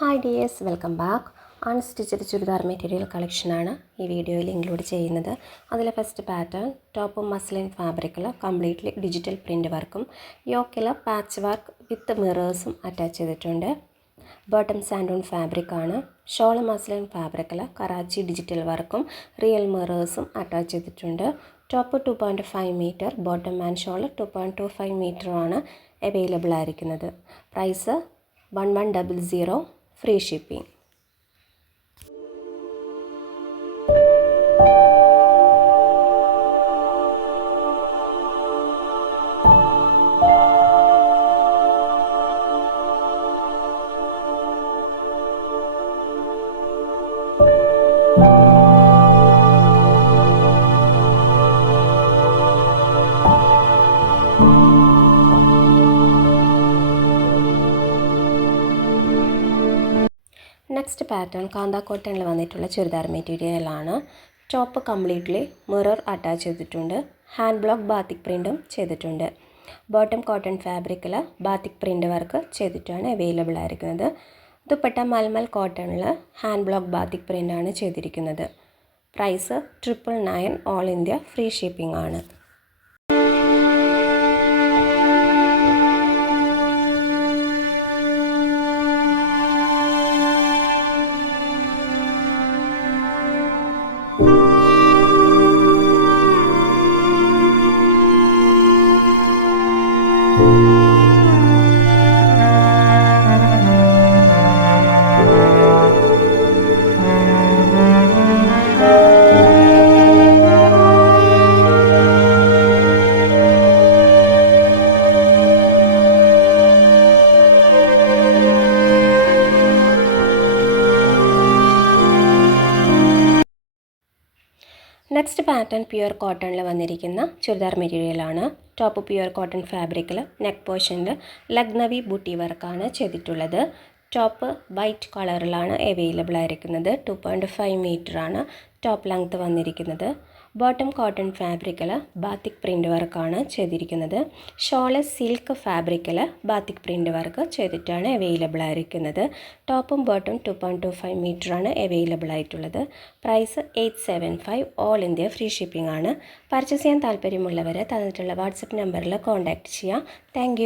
Hi dears, welcome back. Unstitched churidar material കളക്ഷനാണ് ഈ വീഡിയോയിൽ ഇൻക്ലൂഡ് ചെയ്യുന്നത്. അതിലെ ഫസ്റ്റ് പാറ്റേൺ ടോപ്പ് മസ്ലിൻ ഫാബ്രിക്കിൽ കംപ്ലീറ്റ്ലി ഡിജിറ്റൽ പ്രിൻ്റ് വർക്കും യോക്കിൽ പാച്ച് വർക്ക് വിത്ത് മിറേഴ്സും അറ്റാച്ച് ചെയ്തിട്ടുണ്ട്. ബോട്ടം സാൻഡൂൺ ഫാബ്രിക്കാണ്. ഷോൾ മസ്ലിൻ ഫാബ്രിക്കിൽ കറാച്ചി ഡിജിറ്റൽ വർക്കും റിയൽ മിറേഴ്സും അറ്റാച്ച് ചെയ്തിട്ടുണ്ട്. Top 2.5 metre, bottom and shawl 2.25 മീറ്ററുമാണ് അവൈലബിൾ ആയിരിക്കുന്നത്. Price 1100, free shipping. Next pattern kantha കോട്ടണിൽ വന്നിട്ടുള്ള ചുരിദാർ മെറ്റീരിയലാണ്. ടോപ്പ് കംപ്ലീറ്റ്ലി മിറർ അറ്റാച്ച് ചെയ്തിട്ടുണ്ട്. ഹാൻഡ് ബ്ലോക്ക് ബാത്തിക് പ്രിൻറ്റും ചെയ്തിട്ടുണ്ട്. ബോട്ടം കോട്ടൺ ഫാബ്രിക്കിൽ ബാത്തിക് പ്രിൻ്റ് വർക്ക് ചെയ്തിട്ടാണ് അവൈലബിൾ ആയിരിക്കുന്നത്. ദുപ്പട്ട മൽമൽ കോട്ടണിൽ ഹാൻഡ് ബ്ലോക്ക് ബാത്തിക് പ്രിൻ്റാണ് ചെയ്തിരിക്കുന്നത്. Price 999, all India free shipping ആണ്. നെക്സ്റ്റ് പാറ്റേൺ പ്യുവർ കോട്ടണിൽ വന്നിരിക്കുന്ന ചുരിദാർ മെറ്റീരിയലാണ്. ടോപ്പ് പ്യുവർ കോട്ടൺ ഫാബ്രിക്കിൽ നെക്ക് പോർഷനിൽ ലഗ്നവി ബൂട്ടി വർക്കാണ് ചെയ്തിട്ടുള്ളത്. ടോപ്പ് വൈറ്റ് കളറിലാണ് അവൈലബിൾ ആയിരിക്കുന്നത്. 2.5 മീറ്ററാണ് ടോപ്പ് ലെങ്ത്ത് വന്നിരിക്കുന്നത്. ബോട്ടം കോട്ടൺ ഫാബ്രിക്കിൽ ബാത്തിക് പ്രിൻ്റ് വർക്കാണ് ചെയ്തിരിക്കുന്നത്. ഷോള് സിൽക്ക് ഫാബ്രിക്കിൽ ബാത്തിക് പ്രിൻ്റ് വർക്ക് ചെയ്തിട്ടാണ് അവൈലബിൾ ആയിരിക്കുന്നത്. ടോപ്പും ബോട്ടും 2.25 മീറ്ററാണ് അവൈലബിൾ ആയിട്ടുള്ളത്. Price 875, all India free shipping ആണ്. പർച്ചേസ് ചെയ്യാൻ താല്പര്യമുള്ളവർ തന്നിട്ടുള്ള വാട്സപ്പ് നമ്പറിൽ കോൺടാക്റ്റ് ചെയ്യാം. താങ്ക്